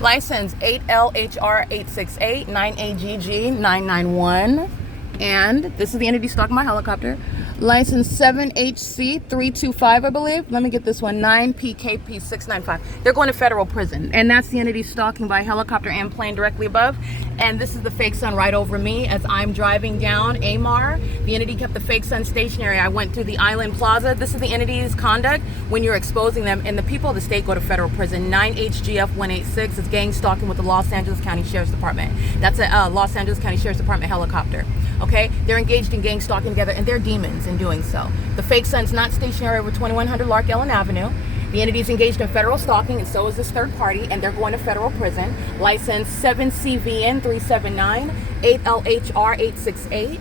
License 8LHR868 9AGG 991. And this is the entity stalking my helicopter. License 7HC325, I believe. Let me get this one. 9PKP695. They're going to federal prison. And that's the entity stalking by helicopter and plane directly above. And this is the fake sun right over me as I'm driving down Amar. The entity kept the fake sun stationary. I went through the Island Plaza. This is the entity's conduct when you're exposing them. And the people of the state go to federal prison. 9HGF186 is gang stalking with the Los Angeles County Sheriff's Department. That's a Los Angeles County Sheriff's Department helicopter. Okay, they're engaged in gang stalking together, and they're demons in doing so. The fake sun's not stationary over 2100 Lark Ellen Avenue. The entity is engaged in federal stalking, and so is this third party, and they're going to federal prison. License 7CVN379, 8LHR868.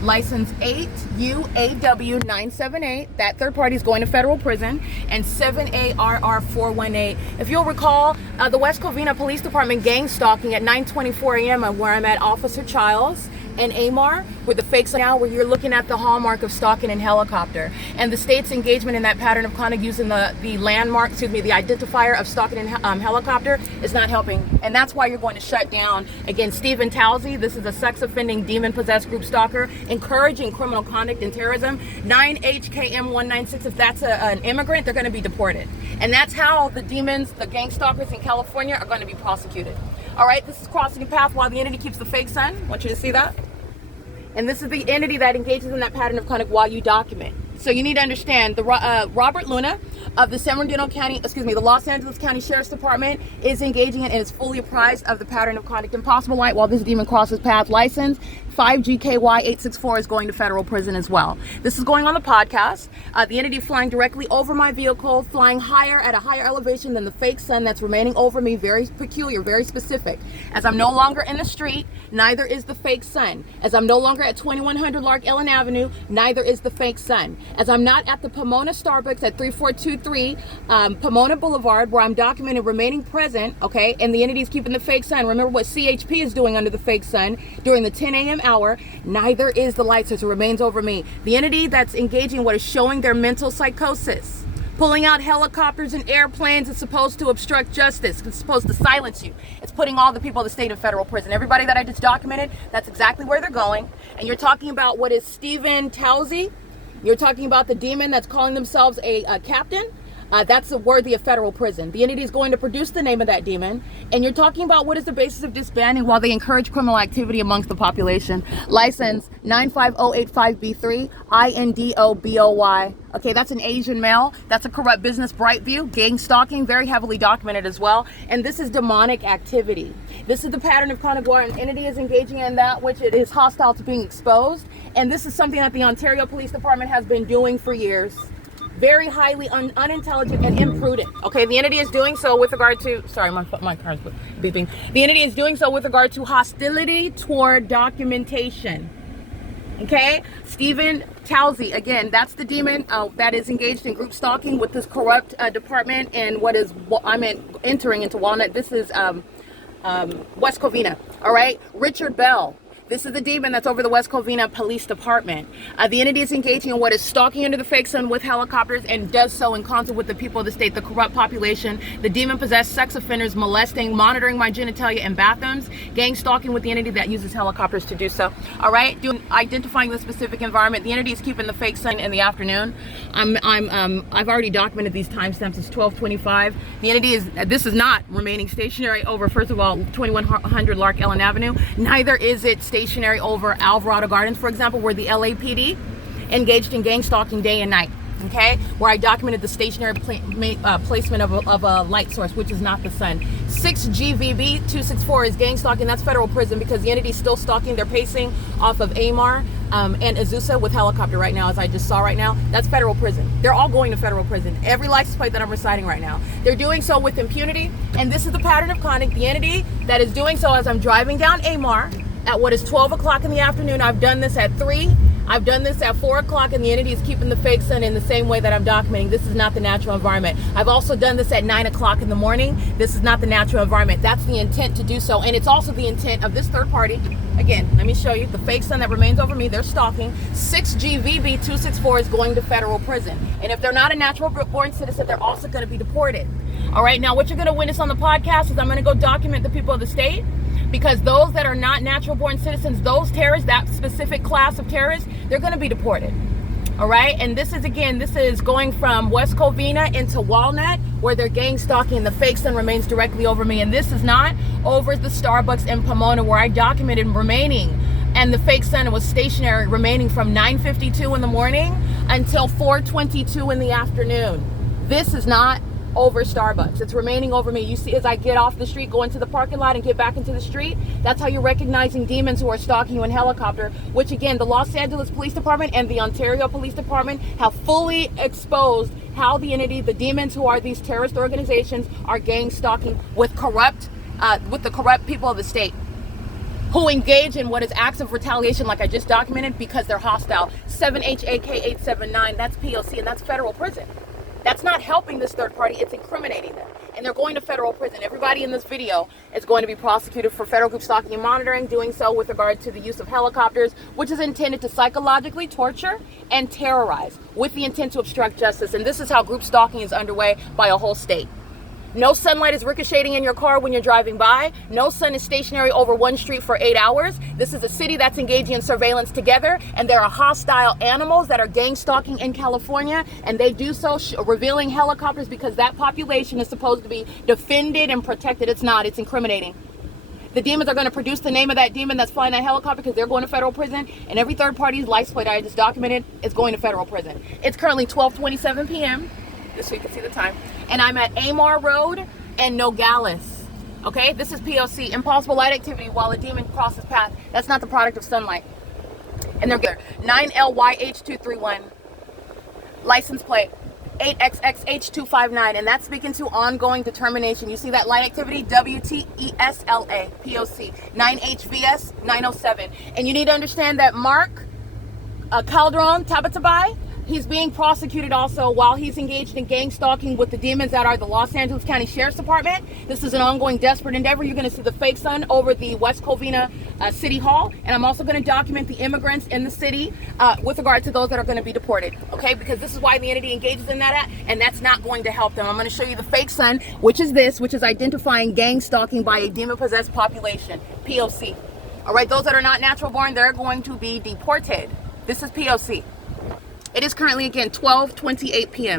License 8UAW978. That third party is going to federal prison. And 7ARR418. If you'll recall, the West Covina Police Department gang stalking at 9:24 a.m. where I'm at Officer Childs and Amar, with the fakes now, where you're looking at the hallmark of stalking in helicopter. And the state's engagement in that pattern of conduct using the landmark, the identifier of stalking in helicopter is not helping. And that's why you're going to shut down, again, Stephen Towsey. This is a sex-offending, demon-possessed group stalker, encouraging criminal conduct and terrorism. 9HKM196, if that's an immigrant, they're going to be deported. And that's how the demons, the gang stalkers in California are going to be prosecuted. All right, this is crossing a path while the entity keeps the fake sun. I want you to see that. And this is the entity that engages in that pattern of conduct while you document. So you need to understand the Robert Luna of the the Los Angeles County Sheriff's Department is engaging in and is fully apprised of the pattern of conduct in possible light while this demon crosses path. License 5GKY864 is going to federal prison as well. This is going on the podcast. The entity flying directly over my vehicle, flying higher at a higher elevation than the fake sun that's remaining over me. Very peculiar, very specific. As I'm no longer in the street, neither is the fake sun. As I'm no longer at 2100 Lark Ellen Avenue, neither is the fake sun. As I'm not at the Pomona Starbucks at 3423 Pomona Boulevard, where I'm documented remaining present, okay, and the entity is keeping the fake sun. Remember what CHP is doing under the fake sun during the 10 a.m. hour. Neither is the light source. It remains over me. The entity that's engaging what is showing their mental psychosis, pulling out helicopters and airplanes, is supposed to obstruct justice. It's supposed to silence you. It's putting all the people of the state in federal prison. Everybody that I just documented, that's exactly where they're going. And you're talking about what is Stephen Towsey. You're talking about the demon that's calling themselves a captain. That's worthy of federal prison. The entity is going to produce the name of that demon. And you're talking about what is the basis of disbanding while they encourage criminal activity amongst the population. License 95085B3 INDOBOY. Okay, that's an Asian male. That's a corrupt business, Brightview, gang stalking, very heavily documented as well. And this is demonic activity. This is the pattern of conduct where an entity is engaging in that which it is hostile to being exposed. And this is something that the Ontario Police Department has been doing for years. Very highly unintelligent and imprudent. Okay, the entity is doing so with regard to, sorry, my car's beeping. The entity is doing so with regard to hostility toward documentation. Okay, Stephen Towsey, again, that's the demon that is engaged in group stalking with this corrupt department and what is, entering into Walnut. This is West Covina, all right? Richard Bell. This is the demon that's over the West Covina Police Department. The entity is engaging in what is stalking under the fake sun with helicopters and does so in concert with the people of the state, the corrupt population, the demon-possessed sex offenders, molesting, monitoring my genitalia in bathrooms, gang stalking with the entity that uses helicopters to do so. All right, identifying the specific environment. The entity is keeping the fake sun in the afternoon. I've already documented these timestamps. It's 12:25. The entity this is not remaining stationary over, first of all, 2100 Lark Ellen Avenue. Neither is it stationary over Alvarado Gardens, for example, where the LAPD engaged in gang stalking day and night. Okay, where I documented the stationary placement of a light source, which is not the sun. 6GVB264 is gang stalking. That's federal prison because the entity is still stalking. They're pacing off of Amar and AZUSA with helicopter right now, as I just saw right now. That's federal prison. They're all going to federal prison. Every license plate that I'm reciting right now. They're doing so with impunity, and this is the pattern of conduct. The entity that is doing so as I'm driving down Amar at what is 12 o'clock in the afternoon. I've done this at 3. I've done this at 4 o'clock, and the entity is keeping the fake sun in the same way that I'm documenting. This is not the natural environment. I've also done this at 9 o'clock in the morning. This is not the natural environment. That's the intent to do so, and it's also the intent of this third party. Again, let me show you the fake sun that remains over me. They're stalking. 6GVB264 is going to federal prison, and if they're not a natural-born citizen, they're also going to be deported. All right, now what you're going to witness on the podcast is I'm going to go document the people of the state, because those that are not natural-born citizens, those terrorists, that specific class of terrorists, they're going to be deported. All right, and this is, again, this is going from West Covina into Walnut, where they're gang stalking, and the fake sun remains directly over me. And this is not over the Starbucks in Pomona, where I documented remaining, and the fake sun was stationary, remaining from 9:52 in the morning until 4:22 in the afternoon. This is not over Starbucks. It's remaining over me. You see, as I get off the street, go into the parking lot and get back into the street, that's how you're recognizing demons who are stalking you in helicopter, which again, the Los Angeles Police Department and the Ontario Police Department have fully exposed how the entity, the demons who are these terrorist organizations, are gang stalking with the corrupt people of the state, who engage in what is acts of retaliation, like I just documented, because they're hostile. 7HAK879, that's P.O.C, and that's federal prison. That's not helping this third party, it's incriminating them. And they're going to federal prison. Everybody in this video is going to be prosecuted for federal group stalking and monitoring, doing so with regard to the use of helicopters, which is intended to psychologically torture and terrorize with the intent to obstruct justice. And this is how group stalking is underway by a whole state. No sunlight is ricocheting in your car when you're driving by. No sun is stationary over one street for 8 hours. This is a city that's engaging in surveillance together, and there are hostile animals that are gang stalking in California, and they do so revealing helicopters because that population is supposed to be defended and protected. It's not. It's incriminating. The demons are going to produce the name of that demon that's flying that helicopter, because they're going to federal prison, and every third party's license plate I just documented is going to federal prison. It's currently 12:27 p.m. so you can see the time, and I'm at Amar Road and Nogales. Okay, this is P.O.C, impossible light activity while a demon crosses path. That's not the product of sunlight. And they're good. 9LYH231, license plate 8XXH259, and that's speaking to ongoing determination. You see that light activity, WTESLA, P.O.C, 9HVS 907. And you need to understand that Mark Calderon Tabatabai, he's being prosecuted also while he's engaged in gang stalking with the demons that are the Los Angeles County Sheriff's Department. This is an ongoing desperate endeavor. You're going to see the fake sun over the West Covina City Hall, and I'm also going to document the immigrants in the city with regard to those that are going to be deported, okay? Because this is why the entity engages in that, and that's not going to help them. I'm going to show you the fake sun, which is this, which is identifying gang stalking by a demon-possessed population, POC. All right, those that are not natural born, they're going to be deported. This is POC. It is currently, again, 12:28 p.m.